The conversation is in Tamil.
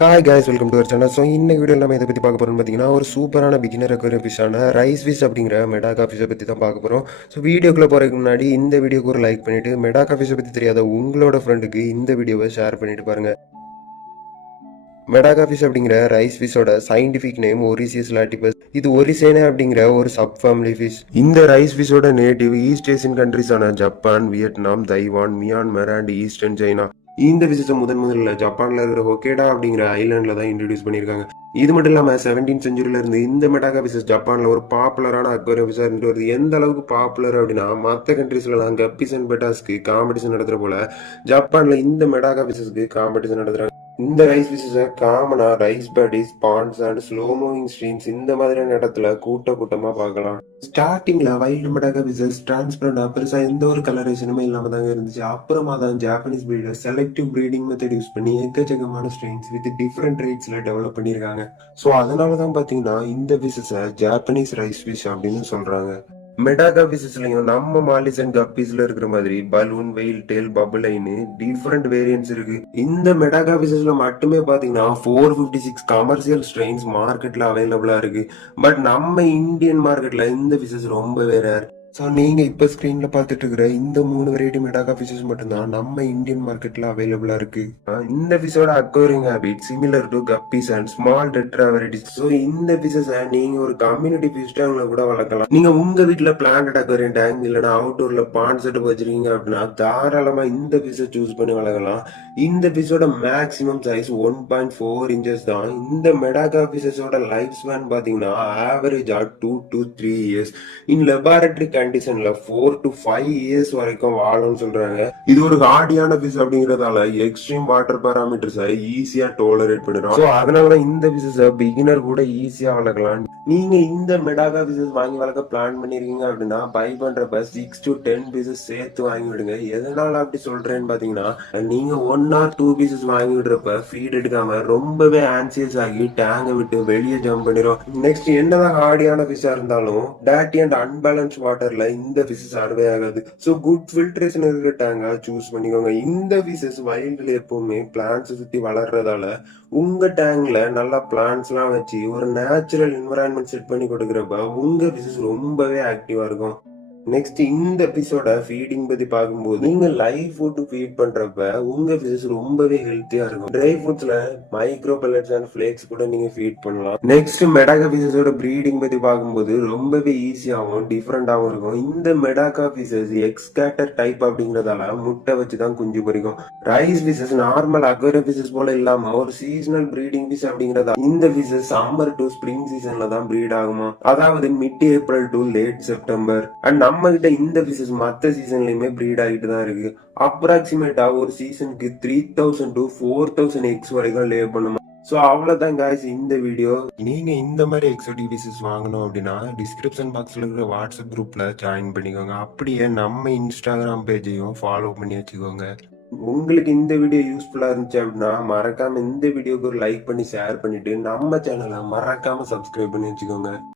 Hi guys, welcome to our channel. So இன்னைக்கு வீடியோ நம்ம இதை பற்றி பார்க்க போகிறோம்னு பார்த்தீங்கன்னா ஒரு சூப்பரான பிகினர் அக்வேரியம் ஃபிஷ்ஷான ரைஸ் ஃபிஷ் அப்படிங்கிற மெடாக்கா ஃபிஷ்ஷை பற்றி தான் பார்க்க போகிறோம். ஸோ வீடியோக்குள்ளே போகிறதுக்கு முன்னாடி இந்த வீடியோக்கு ஒரு லைக் பண்ணிவிட்டு மெடாக்கா ஃபிஷ்ஷை பற்றி தெரியாத உங்களோட ஃப்ரெண்டுக்கு இந்த வீடியோவை ஷேர் பண்ணிட்டு பாருங்கள். மெடாக்கா ஃபிஷ் அப்படிங்கிற ரைஸ் ஃபிஷ்ஷோட சயின்டிஃபிக் நேம் ஒரிசியஸ் லாட்டிபஸ். இது ஒரிசேனே அப்படிங்கிற ஒரு சப் ஃபேமிலி ஃபிஷ். இந்த ரைஸ் ஃபிஷ்ஷோட நேட்டிவ் ஈஸ்ட் ஏசியன் கண்ட்ரிஸான Japan, Vietnam, Taiwan, Myanmar and Eastern China. இந்த விஷயத்தை முதல்ல ஜப்பான்ல இருக்கிற ஹொக்கேடா அப்படிங்கிற ஐலாண்ட்ல தான் இன்ட்ரடியூஸ் பண்ணியிருக்காங்க. இது மட்டும் இல்லாம 17th செஞ்சுரியில இருந்து இந்த மெடாக்கா ஃபிஷஸ் ஜப்பான்ல ஒரு பாப்புலரான அக்வேரியம் ஃபிஷா இருந்து வருது. எந்த அளவுக்கு பாப்புலர் அப்படின்னா மற்ற கண்ட்ரீஸ்லாம் கப்பீஸ் அண்ட் பெட்டாஸ்க்கு காம்படிஷன் நடத்துற போல ஜப்பான்ல இந்த மெடாக்கா ஃபிஷஸ்க்கு காம்படிஷன் நடத்துறாங்க. இந்த ரைஸ் ஃபிஷஸை காமனா rice paddies, ponds and slow moving streams இந்த மாதிரியான இடத்துல கூட்டமா பார்க்கலாம். ஸ்டார்டிங்ல வைல்டு மெடாக்கா ஃபிஷஸ் டிரான்ஸ்பரண்டா பெருசா எந்த ஒரு கலரேஷனுமே இல்லாம தாங்க இருந்துச்சு. அப்புறமா தான் Japanese breeder selective breeding method use பண்ணி எக்கச்சக்கமான ஸ்ட்ரெயின்ஸ் வித் டிஃப்ரெண்ட் ரேட்ஸ்ல டெவலப் பண்ணியிருக்காங்க. ஸோ அதனாலதான் பாத்தீங்கன்னா இந்த ஃபிஷஸை ஜாப்பனீஸ் ரைஸ் ஃபிஷ் அப்படின்னு சொல்றாங்க. மெடாக்கா ஃபிஷஸ்லயும் நம்ம மாலிஸ் அண்ட் கப்பீஸ்ல இருக்கிற மாதிரி பலூன், வெயில் டெயில், பபுளைன்னு டிஃப்ரெண்ட் வேரியன்ட்ஸ் இருக்கு. இந்த மெடாக்கா ஃபிஷஸ்ல மட்டுமே பாத்தீங்கன்னா 456 கமர்ஷியல் ஸ்ட்ரெயின்ஸ் மார்க்கெட்ல அவைலபிளா இருக்கு. பட் நம்ம இந்தியன் மார்க்கெட்ல இந்த ஃபிஷஸ் ரொம்பவே ரேர். ஸோ நீங்கள் இப்போ ஸ்க்ரீனில் பார்த்துட்டு இருக்கிற இந்த 3 வெரைட்டி மெடாக்கா ஃபிஷஸ் மட்டும்தான் நம்ம இந்தியன் மார்க்கெட்டில் அவைலபிளாக இருக்கு. இந்த ஃபிஷோட aquarium habit similar to guppies and small tetra varieties. So இந்த ஃபிஷஸை நீங்கள் ஒரு கம்யூனிட்டி ஃபிஷ் டேங்க்ல கூட வளர்க்கலாம். நீங்கள் உங்கள் வீட்டில் பிளான்ட் அக்வேரியம் டேங்க் இல்லைன்னா அவுட்டோரில் பாண்ட் செட்டப் வச்சிருக்கீங்க அப்படின்னா தாராளமாக இந்த ஃபிஷை சூஸ் பண்ணி வளர்க்கலாம். இந்த ஃபிஷோட மேக்ஸிமம் சைஸ் 1.4 inches தான். இந்த மெடாக்கா ஃபிஷஸோட லைஃப் ஸ்பேன் பார்த்தீங்கன்னா ஆவரேஜா 2 to 3 years. இன் லெபார்டரி கண்டிஷன்ல 4 to 5 years வரைக்கும் வாழும்னு சொல்றாங்க. இது ஒரு ஹார்டியான ஃபிஷ் அப்படிங்கறதால எக்ஸ்ட்ரீம் வாட்டர் பாராமீட்டர்ஸை ஈஸியா டோலரேட் பண்ணிடும். ஸோ அதனால இந்த ஃபிஷஸை பிகினர் கூட ஈஸியா வளர்க்கலாம். நீங்க இந்த மெடாக்கா ஃபிஷஸ் வாங்கி வளர்க்க பிளான் பண்ணிருக்கீங்க அப்படின்னா பை பண்றப்ப 6 to 10 பீசஸ் சேர்த்து வாங்கி விடுங்க. எதனால அப்படி சொல்றேன்னு பாத்தீங்கன்னா நீங்க 1 or 2 பீசஸ் வாங்கி விடுறப்ப ஃபீட் எடுக்காம ரொம்பவே ஆன்சியஸ் ஆகி டேங்கை விட்டு வெளியே ஜம்ப் பண்ணிடும். நெக்ஸ்ட் என்னதான் ஹார்டியான ஃபிஷ்ஷா இருந்தாலும் டேட்டி அண்ட் அன்பேலன்ஸ் வாட்டர் இந்த ஃபிஷ் சர்வே ஆகாது. சோ குட் ஃபில்ட்ரேஷன் இருக்கிற டேங்கா சூஸ் பண்ணிக்கோங்க. இந்த ஃபிஷஸ் வைல்ட்ல எப்பவுமே பிளான்ட்ஸ் சுத்தி வளர்றதால உங்க டேங்க்ல நல்லா பிளான்ட்ஸ் எல்லாம் வச்சு ஒரு நேச்சுரல் என்விரான்மெண்ட் செட் பண்ணி கொடுக்கறப்ப உங்க ஃபிஷஸ் ரொம்பவே ஆக்டிவா இருக்கும். நெக்ஸ்ட் இந்த எபிசோட ஃபீடிங் பத்தி பார்க்கும்போது நீங்க லைவ் ஃபுட் ஃபீட் பண்றப்ப உங்க ஃபிஷஸ் ரொம்பவே ஹெல்த்தியா இருக்கும். ட்ரை ஃபுட்ஸ்ல மைக்ரோ பெல்லட்ஸ் அண்ட் ஃபிளேக்ஸ் கூட நீங்க ஃபீட் பண்ணலாம். நெக்ஸ்ட் மெடாக்கா ஃபிஷஸோட ப்ரீடிங் பத்தி பார்க்கும்போது ரொம்பவே ஈஸியாகவும் டிஃப்ரெண்டாகவும் இருக்கும். இந்த மெடாக்கா ஃபிஷஸ் எக்ஸ்கேட்டர் டைப் அப்படிங்கறதால முட்டை வச்சுதான் குஞ்சு பொரிக்கும். Rice fishes normal aquarium fishes போல இல்லாம ஒரு சீசனல் ப்ரீடிங் ஃபிஷ் அப்படிங்கறதா இந்த ஃபிஷஸ் சம்மர் டு ஸ்ப்ரிங் சீசன்ல தான் ப்ரீட் ஆகுமா, அதாவது mid April to late September. And நம்ம கிட்ட இந்த ஃபிஷஸ் மற்ற சீசன்லயுமே ப்ரீட் ஆகிட்டு தான் இருக்கு. அப்ராக்சிமேட்டா ஒரு சீசனுக்கு 3000 to 4000 எக்ஸ் வரைக்கும் லே பண்ணுமா. ஸோ அவ்வளோதான் guys இந்த வீடியோ. நீங்க இந்த மாதிரி எக்ஸோட்டிக் ஃபிஷஸ் வாங்கணும் அப்படின்னா டிஸ்கிரிப்ஷன் பாக்ஸ்ல இருக்கிற வாட்ஸ்அப் குரூப்ல ஜாயின் பண்ணிக்கோங்க. அப்படியே நம்ம இன்ஸ்டாகிராம் பேஜையும் ஃபாலோ பண்ணி வச்சுக்கோங்க. உங்களுக்கு இந்த வீடியோ யூஸ்ஃபுல்லா இருந்துச்சு அப்படின்னா மறக்காம இந்த வீடியோக்கு ஒரு லைக் பண்ணி ஷேர் பண்ணிட்டு நம்ம சேனலை மறக்காம சப்ஸ்கிரைப் பண்ணி வச்சுக்கோங்க.